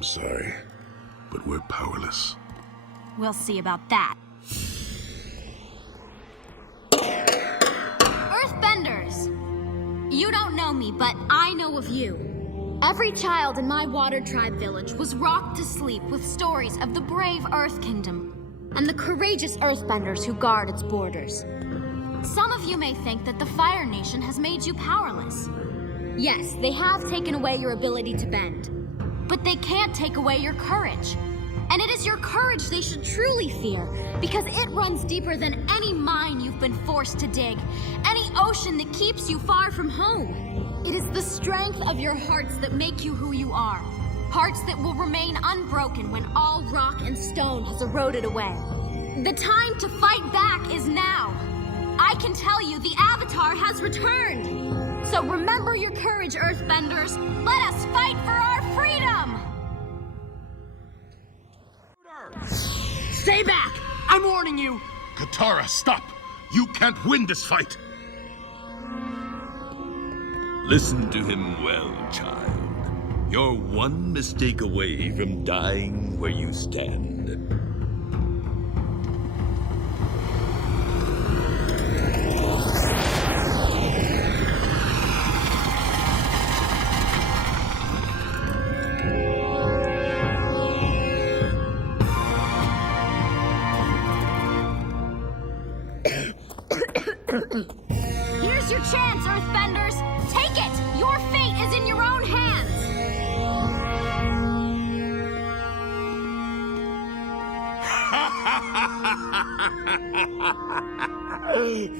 I'm sorry, but we're powerless. We'll see about that. Earthbenders! You don't know me, but I know of you. Every child in my Water Tribe village was rocked to sleep with stories of the brave Earth Kingdom and the courageous Earthbenders who guard its borders. Some of you may think that the Fire Nation has made you powerless. Yes, they have taken away your ability to bend, but they can't take away your courage. And it is your courage they should truly fear, because it runs deeper than any mine you've been forced to dig, any ocean that keeps you far from home. It is the strength of your hearts that make you who you are. Hearts that will remain unbroken when all rock and stone has eroded away. The time to fight back is now. I can tell you the Avatar has returned. So remember your courage, Earthbenders. Let us fight for our freedom! Stay back! I'm warning you! Katara, stop! You can't win this fight! Listen to him well, child. You're one mistake away from dying where you stand. Here's your chance, Earthbenders! Take it! Your fate is in your own hands!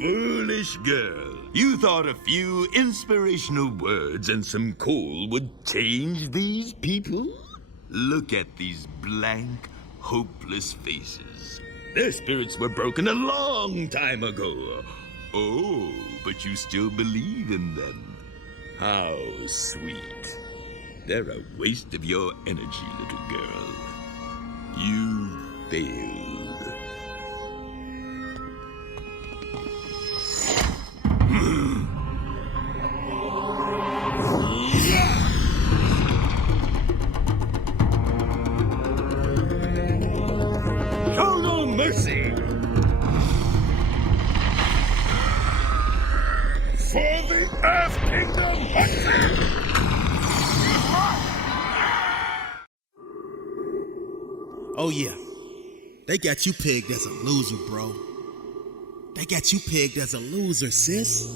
Foolish girl. You thought a few inspirational words and some coal would change these people? Look at these blank, hopeless faces. Their spirits were broken a long time ago. Oh, but you still believe in them. How sweet. They're a waste of your energy, little girl. You failed. Show no mercy! For the Earth Kingdom! Attack! Oh yeah, they got you pegged as a loser, bro. They got you pegged as a loser, sis.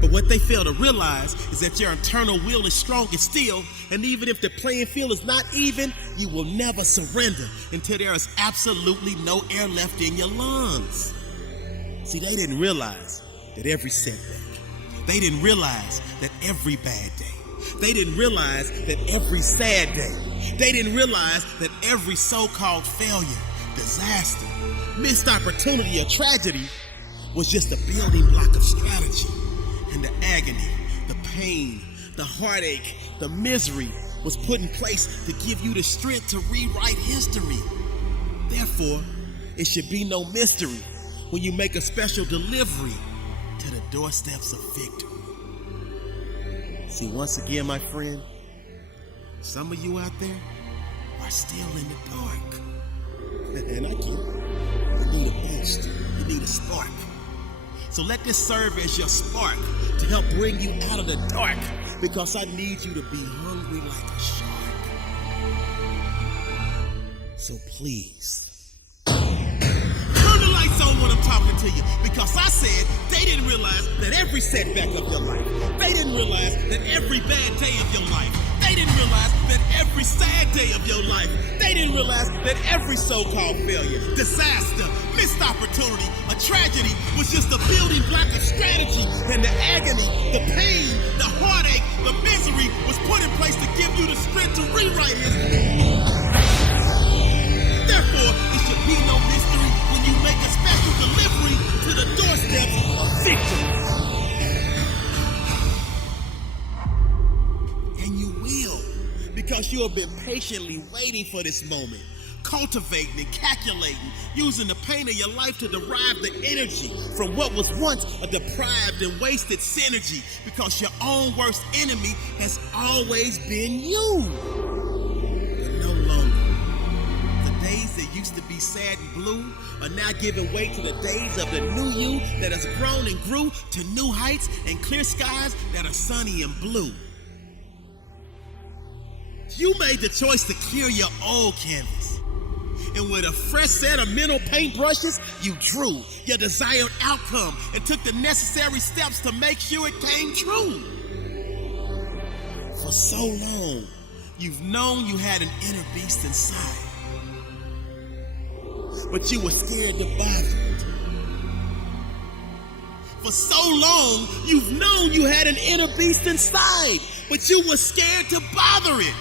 But what they fail to realize is that your internal will is strong and still, and even if the playing field is not even, you will never surrender until there is absolutely no air left in your lungs. See, they didn't realize that every setback, they didn't realize that every bad day, they didn't realize that every sad day, they didn't realize that every so-called failure, disaster, missed opportunity, or tragedy was just a building block of strategy. And the agony, the pain, the heartache, the misery was put in place to give you the strength to rewrite history. Therefore, it should be no mystery when you make a special delivery to the doorsteps of victory. See, once again, my friend, some of you out there are still in the dark. And I get it. You need a boost. You need a spark. So let this serve as your spark to help bring you out of the dark, because I need you to be hungry like a shark. So please, turn the lights on when I'm talking to you, because I said they didn't realize that every setback of your life, they didn't realize that every bad day of your life, they didn't realize that every sad day of your life, they didn't realize that every so-called failure, disaster, missed opportunity, a tragedy was just a building block of strategy, and the agony, the pain, the heartache, the misery was put in place to give you the strength to rewrite history. Therefore, it should be no mystery when you make a special delivery to the doorsteps of victory. And you will, because you have been patiently waiting for this moment, cultivating and calculating, using the pain of your life to derive the energy from what was once a deprived and wasted synergy, because your own worst enemy has always been you. blue are now giving way to the days of the new you that has grown and grew to new heights and clear skies that are sunny and blue. You made the choice to clear your old canvas. And with a fresh set of mental paintbrushes, you drew your desired outcome and took the necessary steps to make sure it came true. For so long, you've known you had an inner beast inside, but you were scared to bother it. For so long, you've known you had an inner beast inside, but you were scared to bother it.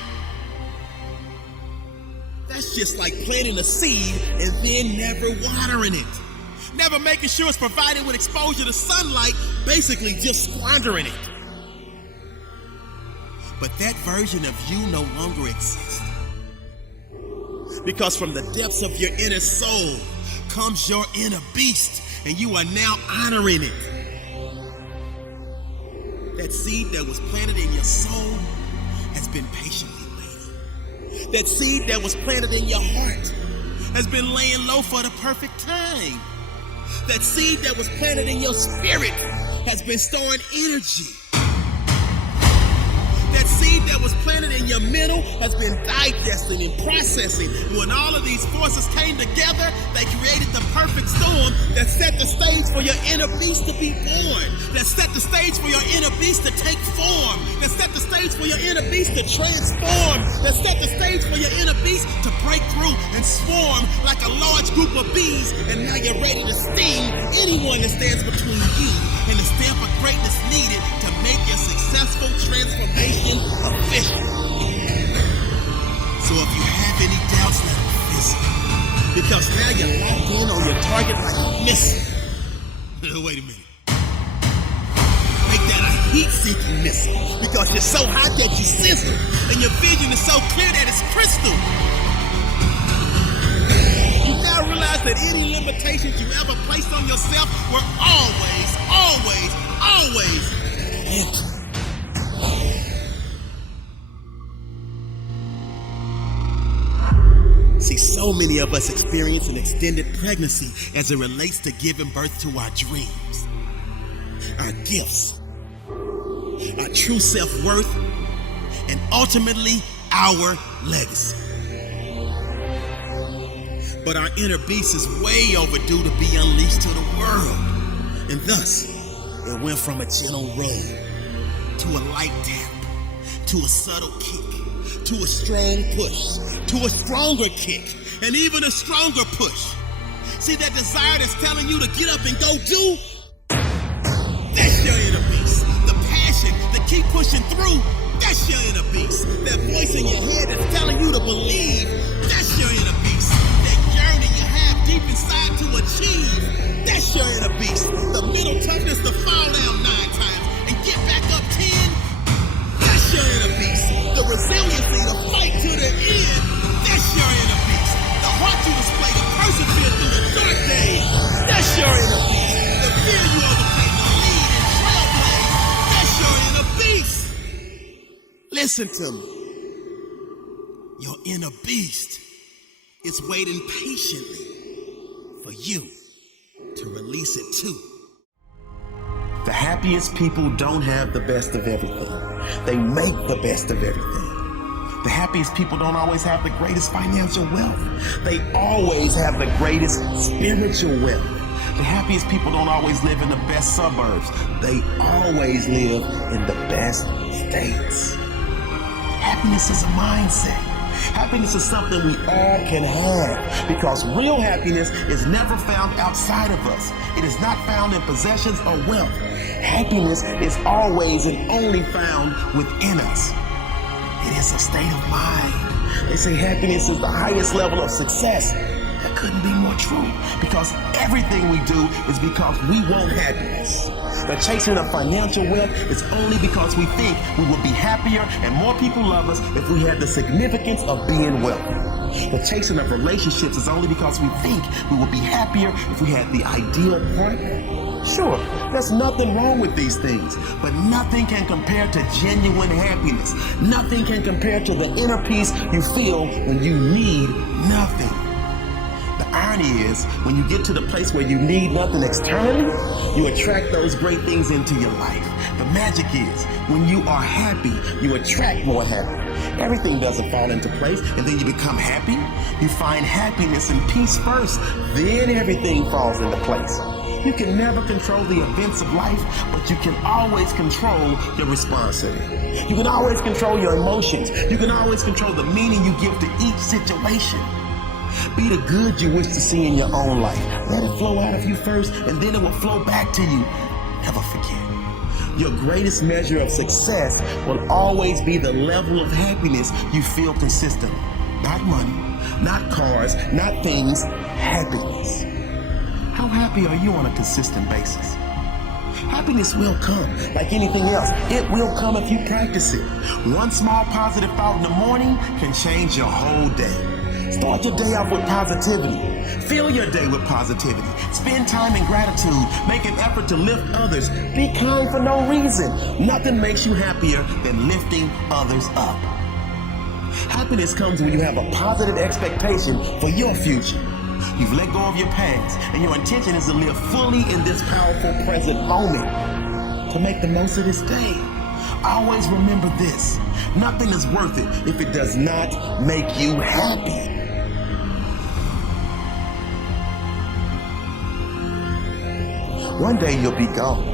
That's just like planting a seed and then never watering it. Never making sure it's provided with exposure to sunlight, basically just squandering it. But that version of you no longer exists. Because from the depths of your inner soul comes your inner beast, and you are now honoring it. That seed that was planted in your soul has been patiently waiting. That seed that was planted in your heart has been laying low for the perfect time. That seed that was planted in your spirit has been storing energy. That seed that was planted in your mental has been digesting and processing. When all of these forces came together, they created the perfect storm that set the stage for your inner beast to be born. That set the stage for your inner beast to take form. That set the stage for your inner beast to transform. That set the stage for your inner beast to break through and swarm like a large group of bees. And now you're ready to sting anyone that stands between you and the stamp of greatness needed to make your successful transformation official. So if you have any doubts, let them fizzle. Because now you're locked in on your target like a missile. Wait a minute. Make that a heat-seeking missile. Because you're so hot that you sizzle. And your vision is so clear that it's crystal. You now realize that any limitations you ever placed on yourself were always empty. See, so many of us experience an extended pregnancy as it relates to giving birth to our dreams, our gifts, our true self-worth, and ultimately our legacy. But our inner beast is way overdue to be unleashed to the world. And thus, it went from a gentle rub to a light tap, to a subtle kick, to a strong push, to a stronger kick, and even a stronger push. See that desire that's telling you to get up and go do? That's your inner beast. The passion to keep pushing through, that's your inner beast. That voice in your head that's telling you to believe, that's your inner beast. That journey you have deep inside to achieve, that's your inner beast. The mental toughness to fall down 9 times and get back up 10, that's your inner beast. The resiliency to fight to the end, that's your inner beast. The heart you display to persevere through the dark days, that's your inner beast. The fear you overcame to lead and trailblaze, that's your inner beast. Listen to me. Your inner beast is waiting patiently for you to release it too. The happiest people don't have the best of everything. They make the best of everything. The happiest people don't always have the greatest financial wealth. They always have the greatest spiritual wealth. The happiest people don't always live in the best suburbs. They always live in the best states. Happiness is a mindset. Happiness is something we all can have because real happiness is never found outside of us. It is not found in possessions or wealth. Happiness is always and only found within us. It is a state of mind. They say happiness is the highest level of success. That couldn't be more true because everything we do is because we want happiness. The chasing of financial wealth is only because we think we would be happier and more people love us if we had the significance of being wealthy. The chasing of relationships is only because we think we would be happier if we had the ideal partner. Sure, there's nothing wrong with these things, but nothing can compare to genuine happiness. Nothing can compare to the inner peace you feel when you need nothing. The irony irony is, when you get to the place where you need nothing externally, you attract those great things into your life. The magic is, when you are happy, you attract more happy. Everything doesn't fall into place, and then you become happy. You find happiness and peace first, then everything falls into place. You can never control the events of life, but you can always control your response to it. You can always control your emotions. You can always control the meaning you give to each situation. Be the good you wish to see in your own life. Let it flow out of you first, and then it will flow back to you. Never forget. Your greatest measure of success will always be the level of happiness you feel consistently. Not money, not cars, not things, happiness. How happy are you on a consistent basis? Happiness will come like anything else. It will come if you practice it. One small positive thought in the morning can change your whole day. Start your day off with positivity. Fill your day with positivity. Spend time in gratitude. Make an effort to lift others. Be kind for no reason. Nothing makes you happier than lifting others up. Happiness comes when you have a positive expectation for your future. You've let go of your past, and your intention is to live fully in this powerful present moment, to make the most of this day. Always remember this: nothing is worth it if it does not make you happy. One day you'll be gone.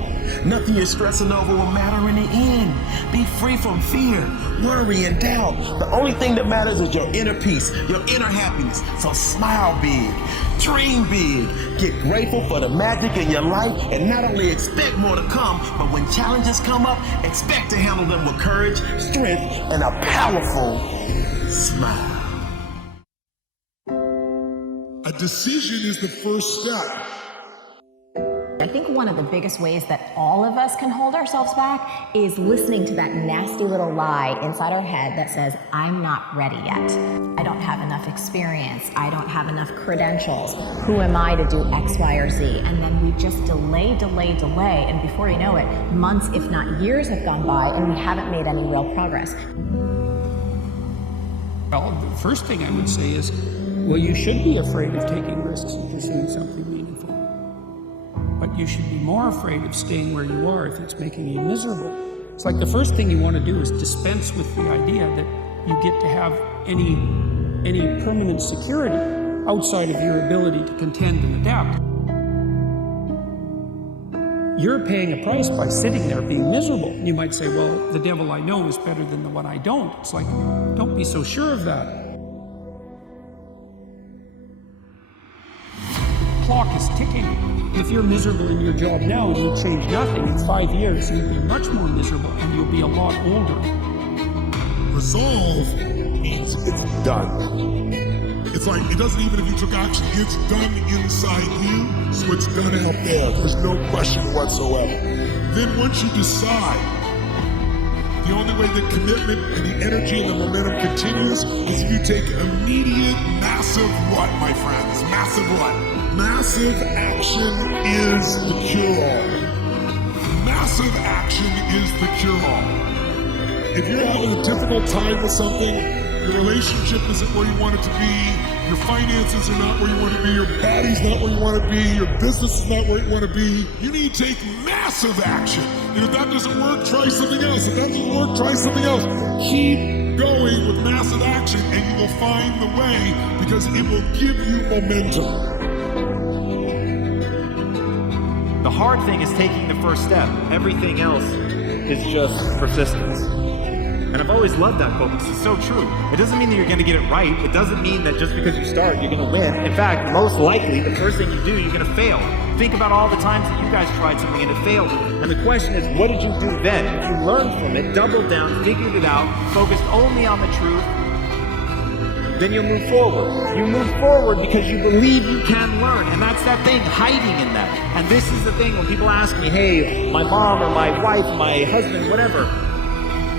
Nothing you're stressing over will matter in the end. Be free from fear, worry, and doubt. The only thing that matters is your inner peace, your inner happiness. So smile big, dream big, get grateful for the magic in your life, and not only expect more to come, but when challenges come up, expect to handle them with courage, strength, and a powerful smile. A decision is the first step. I think one of the biggest ways that all of us can hold ourselves back is listening to that nasty little lie inside our head that says, I'm not ready yet. I don't have enough experience. I don't have enough credentials. Who am I to do X, Y, or Z? And then we just delay. And before you know it, months, if not years, have gone by and we haven't made any real progress. Well, the first thing I would say is, well, you should be afraid of taking risks and pursuing something meaningful. But you should be more afraid of staying where you are if it's making you miserable. It's like the first thing you want to do is dispense with the idea that you get to have any permanent security outside of your ability to contend and adapt. You're paying a price by sitting there being miserable. You might say, well, the devil I know is better than the one I don't. It's like, don't be so sure of that. The clock is ticking. If you're miserable in your job now and you change nothing, in 5 years you'll be much more miserable and you'll be a lot older. Resolve means it's done. It's like, it doesn't even if you took action, it's done inside you, so it's done out there. There's no question whatsoever. Then once you decide, the only way the commitment and the energy and the momentum continues is if you take immediate, massive what, my friends? Massive what? Massive action is the cure-all. Massive action is the cure-all. If you're having a difficult time with something, your relationship isn't where you want it to be, your finances are not where you want to be, your body's not where you want to be, your business is not where you want to be, you need to take massive action. And if that doesn't work, try something else. If that doesn't work, try something else. Keep going with massive action and you will find the way, because it will give you momentum. The hard thing is taking the first step. Everything else is just persistence. And I've always loved that quote because it's so true. It doesn't mean that you're going to get it right. It doesn't mean that just because you start, you're going to win. In fact, most likely, the first thing you do, you're going to fail. Think about all the times that you guys tried something and it failed. And the question is, what did you do then? If you learned from it, doubled down, figured it out, focused only on the truth, then you'll move forward. You move forward because you believe you can learn. And that's that thing, hiding in that. And this is the thing when people ask me, hey, my mom or my wife, my husband, whatever,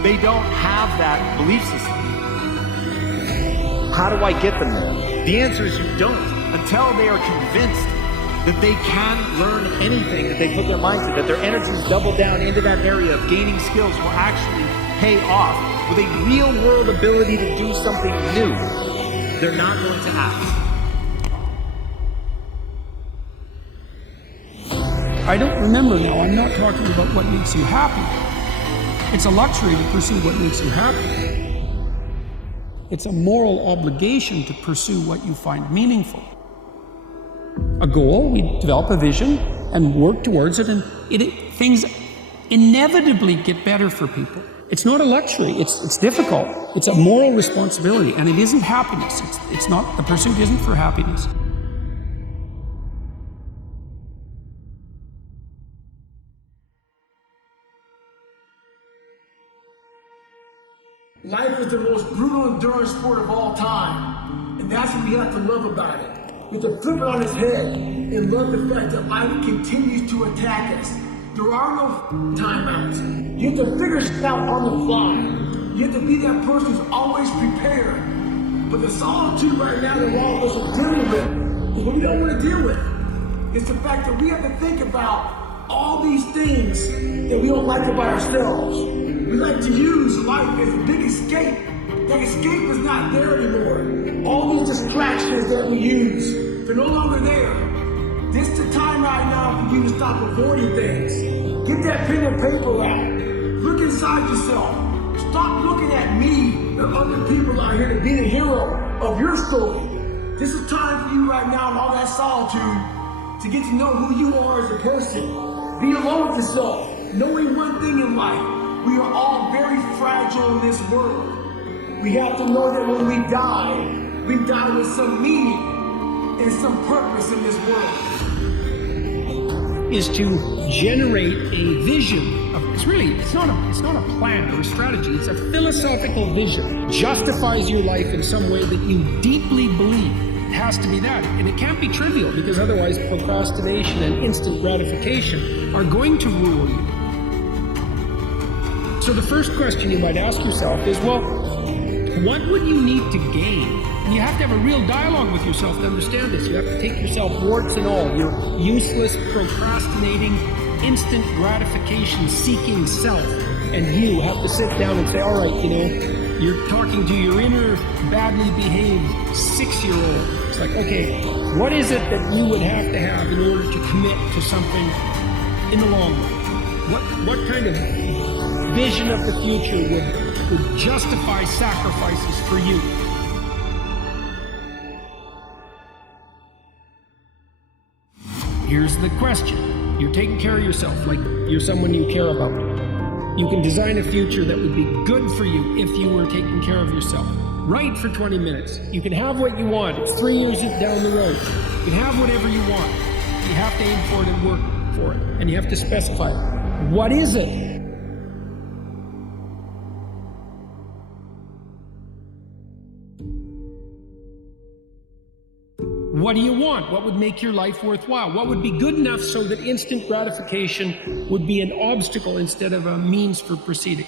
they don't have that belief system. How do I get them there? The answer is you don't, until they are convinced that they can learn anything that they put their mind to, that their energies double down into that area of gaining skills will actually pay off with a real world ability to do something new. They're not going to act. I don't remember now, I'm not talking about what makes you happy. It's a luxury to pursue what makes you happy. It's a moral obligation to pursue what you find meaningful. A goal, we develop a vision and work towards it, and things inevitably get better for people. It's not a luxury, it's difficult. It's a moral responsibility, and it isn't happiness. It's not, the pursuit isn't for happiness. Life is the most brutal endurance sport of all time, and that's what we have to love about it. We have to flip it on its head and love the fact that life continues to attack us. There are no timeouts. You have to figure shit out on the fly. You have to be that person who's always prepared. But the solitude right now that all of us are dealing with is what we don't want to deal with. It's the fact that we have to think about all these things that we don't like about ourselves. We like to use life as a big escape. That escape is not there anymore. All these distractions that we use, they're no longer there. This is the time right now for you to stop avoiding things. Get that pen and paper out. Look inside yourself. Stop looking at me and other people out here to be the hero of your story. This is time for you right now in all that solitude to get to know who you are as a person. Be alone with yourself, knowing one thing in life. We are all very fragile in this world. We have to know that when we die with some meaning and some purpose in this world. Is to generate a vision of, it's not a plan or a strategy, it's a philosophical vision. Justifies your life in some way that you deeply believe. It has to be that. And it can't be trivial, because otherwise procrastination and instant gratification are going to rule you. So the first question you might ask yourself is, well, what would you need to gain? And you have to have a real dialogue with yourself to understand this. You have to take yourself, warts and all, your useless, procrastinating, instant gratification seeking self, and you have to sit down and say, all right, you're talking to your inner badly behaved 6-year-old. It's like, okay, what is it that you would have to have in order to commit to something in the long run? What kind of vision of the future would justify sacrifices for you? Here's the question. You're taking care of yourself like you're someone you care about. You can design a future that would be good for you if you were taking care of yourself. Write for 20 minutes. You can have what you want. It's 3 years down the road. You can have whatever you want. You have to aim for it and work for it. And you have to specify it. What is it? What do you want? What would make your life worthwhile? What would be good enough so that instant gratification would be an obstacle instead of a means for proceeding?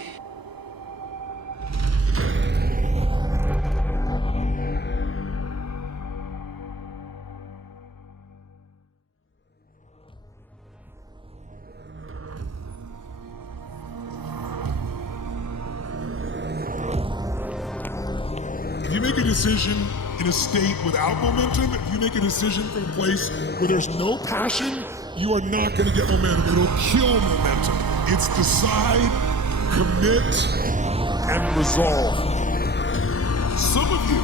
If you make a decision in a state without momentum, if you make a decision from a place where there's no passion, you are not going to get momentum. It'll kill momentum. It's decide, commit, and resolve. Some of you,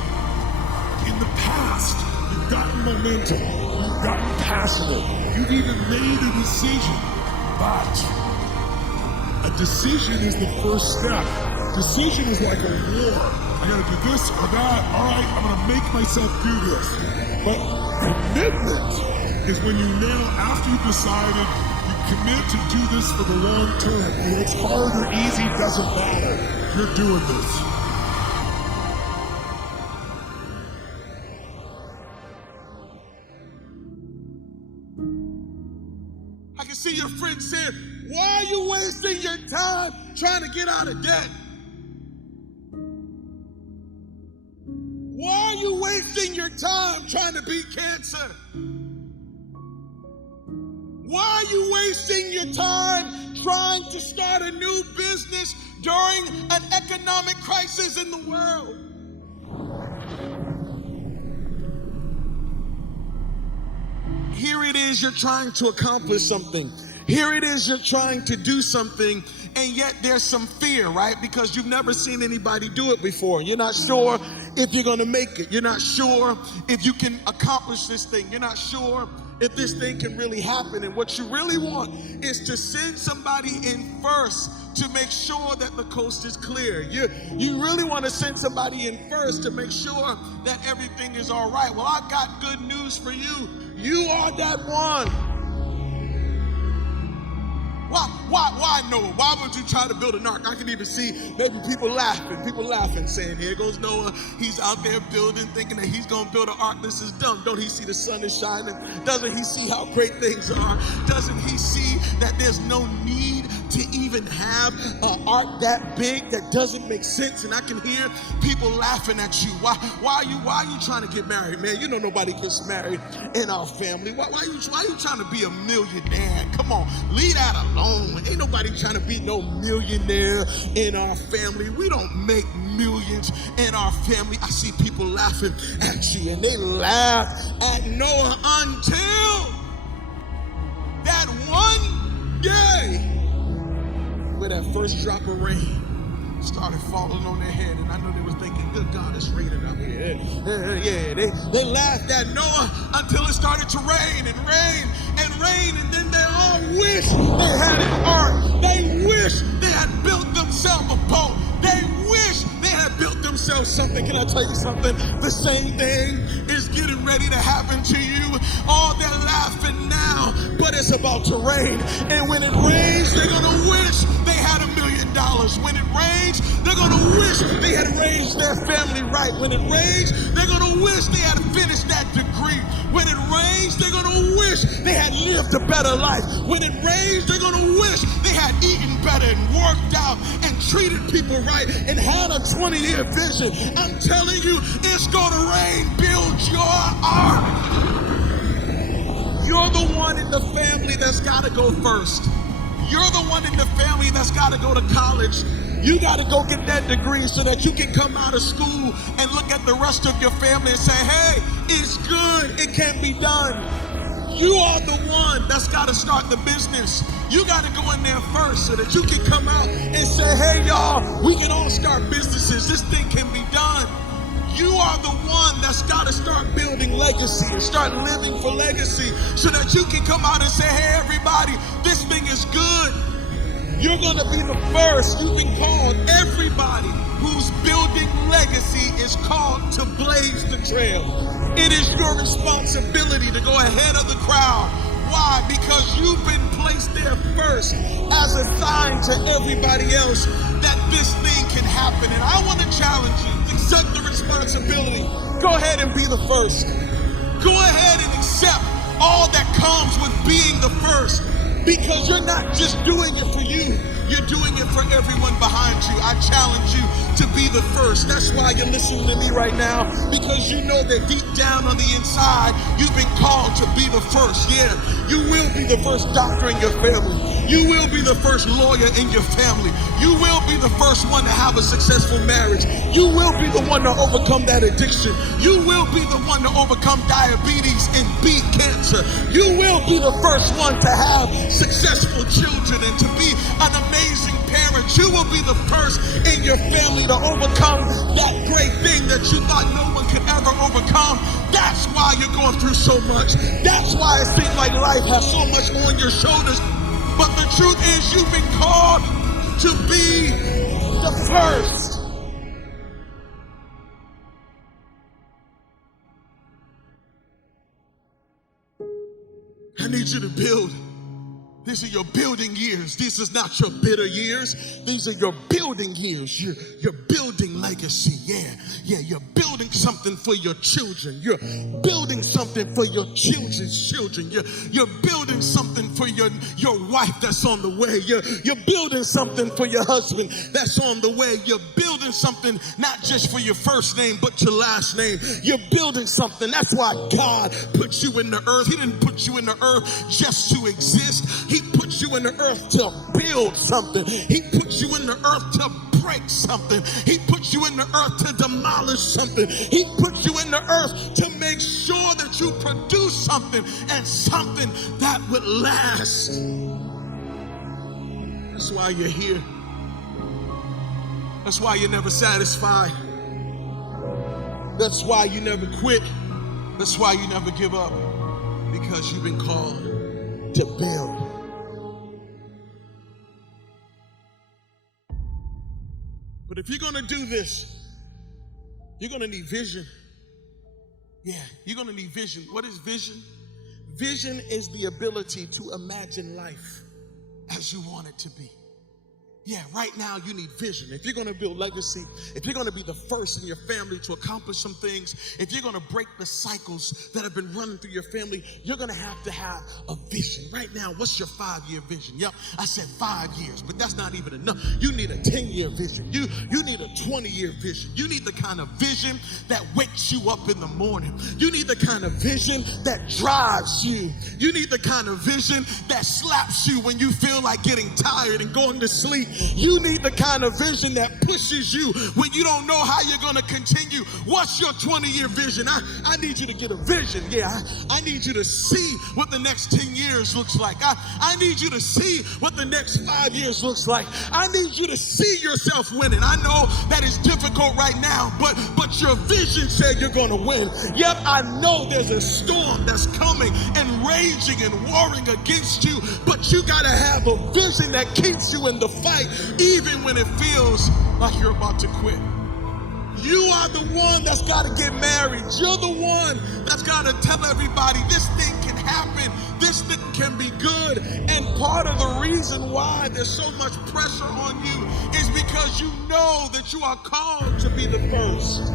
in the past, you've gotten momentum, you've gotten passionate, you've even made a decision, but a decision is the first step. Decision is like a war. I gotta do this or that. All right, I'm gonna make myself do this. But commitment is when you now, after you've decided, you commit to do this for the long term. Whether it's hard or easy, doesn't matter. You're doing this. I can see your friends saying, why are you wasting your time trying to get out of debt? Why are you wasting your time trying to beat cancer? Why are you wasting your time trying to start a new business during an economic crisis in the world? Here it is, you're trying to accomplish something. Here it is, you're trying to do something, and yet there's some fear, right? Because you've never seen anybody do it before. You're not sure if you're gonna make it. You're not sure if you can accomplish this thing. You're not sure if this thing can really happen. And what you really want is to send somebody in first to make sure that the coast is clear. You really want to send somebody in first to make sure that everything is all right. Well, I got good news for you. You are that one. Why Noah? Why would you try to build an ark? I can even see maybe people laughing, saying, here goes Noah. He's out there building, thinking that he's gonna build an ark. This is dumb. Don't he see the sun is shining? Doesn't he see how great things are? Doesn't he see that there's no need to even have an ark that big? That doesn't make sense. And I can hear people laughing at you. Why are you trying to get married, man? You know nobody gets married in our family. Why are you trying to be a millionaire? Come on, leave that alone. Ain't nobody trying to be no millionaire in our family. We don't make millions in our family. I see people laughing at you, and they laugh at Noah until that one day where that first drop of rain started falling on their head, and I know they was thinking, good God, it's raining out here. They laughed at Noah until it started to rain and rain and rain, and then they all wish they had an ark. They wish they had built themselves a boat. They wish they had built themselves something. Can I tell you something? The same thing is getting ready to happen to you. Oh, they're laughing now, but it's about to rain. And when it rains, they're gonna wish they had $1 million. When it rains, they're gonna wish they had raised their family right. When it rains, they're gonna wish they had finished that degree. When it rains, they're gonna wish they had lived a better life. When it rains, they're gonna wish they had eaten better and worked out and treated people right and had a 20-year vision. I'm telling you, it's gonna rain. Build your ark. You're the one in the family that's gotta go first. You're the one in the family that's gotta go to college. You gotta go get that degree so that you can come out of school and look at the rest of your family and say, hey, it's good, it can be done. You are the one that's gotta start the business. You gotta go in there first so that you can come out and say, hey y'all, we can all start businesses. This thing can be done. You are the one that's got to start building legacy and start living for legacy so that you can come out and say, hey, everybody, this thing is good. You're going to be the first. You've been called. Everybody who's building legacy is called to blaze the trail. It is your responsibility to go ahead of the crowd. Why? Because you've been placed there first as a sign to everybody else that this thing can happen. And I want to challenge you. Accept the responsibility. Go ahead and be the first. Go ahead and accept all that comes with being the first. Because you're not just doing it for you, you're doing it for everyone behind you. I challenge you to be the first. That's why you're listening to me right now, because you know that deep down on the inside, you've been called to be the first. Yeah, you will be the first doctor in your family. You will be the first lawyer in your family. You will be the first one to have a successful marriage. You will be the one to overcome that addiction. You will be the one to overcome diabetes and beat cancer. You will be the first one to have successful children and to be an amazing parent. You will be the first in your family to overcome that great thing that you thought no one could ever overcome. That's why you're going through so much. That's why it seems like life has so much on your shoulders. But the truth is, you've been called to be the first. I need you to build. These are your building years. This is not your bitter years. These are your building years. You're building legacy. Yeah, you're building something for your children. You're building something for your children's children. You're building something for your wife that's on the way. You're building something for your husband that's on the way. You're building something not just for your first name, but your last name. You're building something. That's why God put you in the earth. He didn't put you in the earth just to exist. He put you in the earth to build something. He put you in the earth to break something. He put you in the earth to demolish something. He put you in the earth to make sure that you produce something, and something that would last. That's why you're here. That's why you're never satisfied. That's why you never quit. That's why you never give up. Because you've been called to build. But if you're gonna do this, you're gonna need vision. Yeah, you're gonna need vision. What is vision? Vision is the ability to imagine life as you want it to be. Yeah, right now you need vision. If you're gonna build legacy, if you're gonna be the first in your family to accomplish some things, if you're gonna break the cycles that have been running through your family, you're gonna have to have a vision. Right now, what's your 5-year vision? Yep, I said 5 years, but that's not even enough. You need a 10-year vision. You need a 20-year vision. You need the kind of vision that wakes you up in the morning. You need the kind of vision that drives you. You need the kind of vision that slaps you when you feel like getting tired and going to sleep. You need the kind of vision that pushes you when you don't know how you're going to continue. What's your 20-year vision? I need you to get a vision. Yeah, I need you to see what the next 10 years looks like. I need you to see what the next 5 years looks like. I need you to see yourself winning. I know that is difficult right now, but your vision said you're going to win. Yep, I know there's a storm that's coming and raging and warring against you, but you got to have a vision that keeps you in the fight. Even when it feels like you're about to quit. You are the one that's got to get married. You're the one that's got to tell everybody this thing can happen. This thing can be good. And part of the reason why there's so much pressure on you is because you know that you are called to be the first.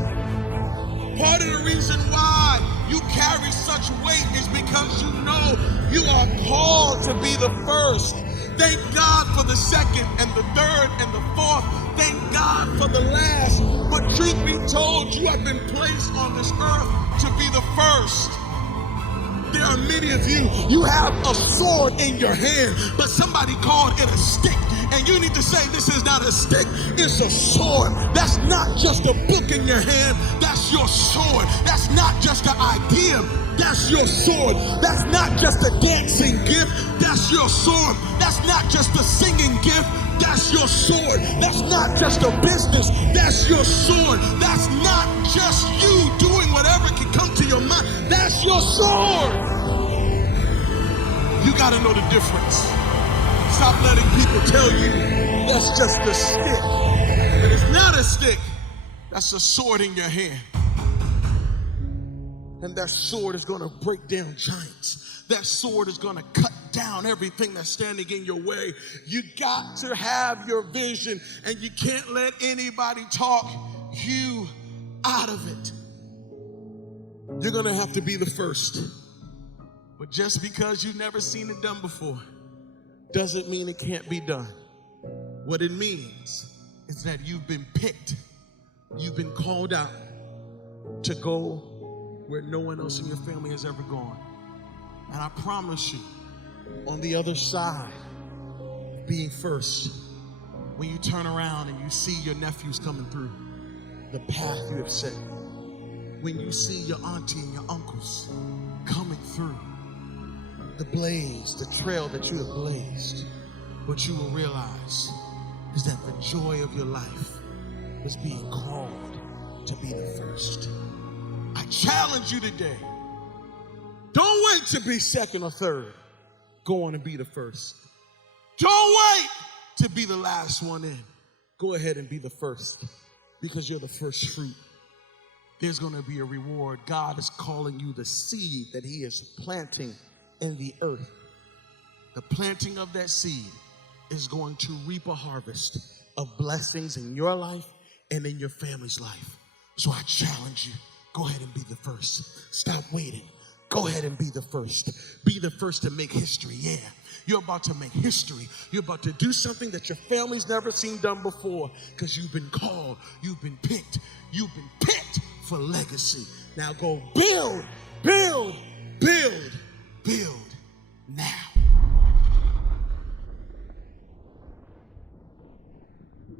Part of the reason why you carry such weight is because you know you are called to be the first. Thank God for the second and the third and the fourth. Thank God for the last. But truth be told, you have been placed on this earth to be the first. There are many of you, you have a sword in your hand, but somebody called it a stick. And you need to say, this is not a stick, it's a sword. That's not just a book in your hand, that's your sword. That's not just an idea, that's your sword. That's not just a dancing gift, that's your sword. That's not just a singing gift, that's your sword. That's not just a business, that's your sword. That's not just you doing whatever can come to your mind, that's your sword. You gotta know the difference. Stop letting people tell you that's just a stick. But it's not a stick, that's a sword in your hand. And that sword is gonna break down giants. That sword is gonna cut down everything that's standing in your way. You got to have your vision, and you can't let anybody talk you out of it. You're gonna have to be the first. But just because you've never seen it done before doesn't mean it can't be done. What it means is that you've been picked, you've been called out to go where no one else in your family has ever gone. And I promise you, on the other side of being first, when you turn around and you see your nephews coming through the path you have set, when you see your auntie and your uncles coming through the blaze, the trail that you have blazed, what you will realize is that the joy of your life was being called to be the first. I challenge you today, don't wait to be second or third. Go on and be the first. Don't wait to be the last one in. Go ahead and be the first, because you're the first fruit. There's going to be a reward. God is calling you the seed that he is planting in the earth. The planting of that seed is going to reap a harvest of blessings in your life and in your family's life. So I challenge you, go ahead and be the first. Stop waiting. Go ahead and be the first. Be the first to make history. Yeah, you're about to make history. You're about to do something that your family's never seen done before, because you've been called, you've been picked for legacy. Now go build, build, build, build now.